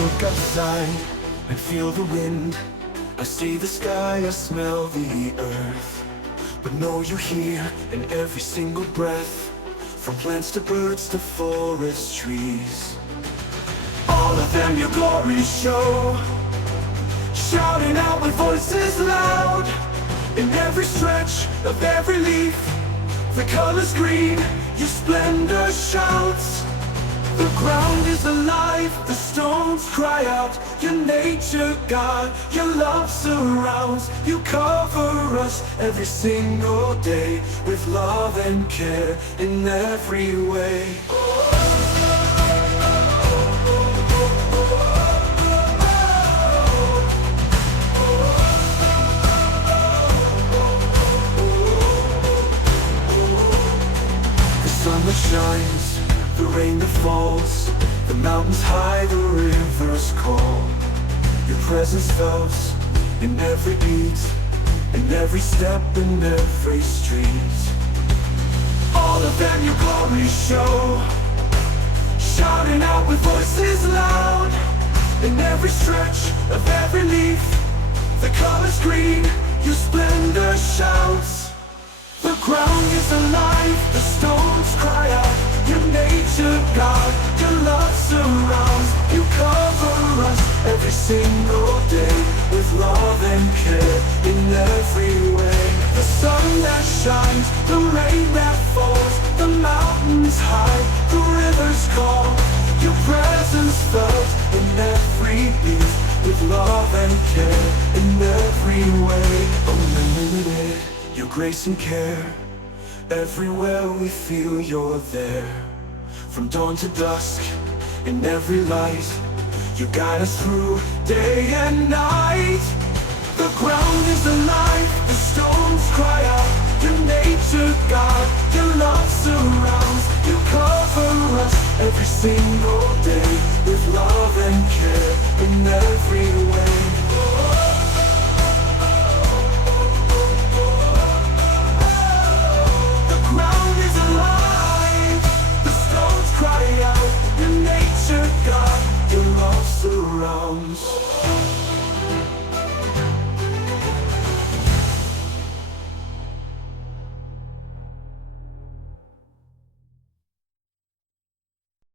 look outside and feel the wind. I see the sky, I smell the earth. But know you're here in every single breath, from plants to birds to forest trees. All of them your glory show, shouting out with voices loud. In every stretch of every leaf, the color's green, your splendor shouts. The ground is alive, the stones cry out. Your nature, God, your love surrounds. You cover us every single day with love and care in every way. The sun that shines, the rain that falls, the mountains high, the rivers call. Your presence felt in every beat, in every step, in every street. All of them your glory show, shouting out with voices loud. In every stretch of every leaf, the color's green, your splendor shouts. The ground is alive, the stones cry out. Your nature, God, your love surrounds. You cover us every single day with love and care in every way. The sun that shines, the rain that falls, the mountains high, the rivers call. Your presence felt in every beat, with love and care in every way. Unlimited, your grace and care, everywhere we feel you're there. From dawn to dusk, in every light, you guide us through day and night. The ground is alive, the stones cry out. Your nature, God, your love surrounds. You cover us every single day with love and care in every way.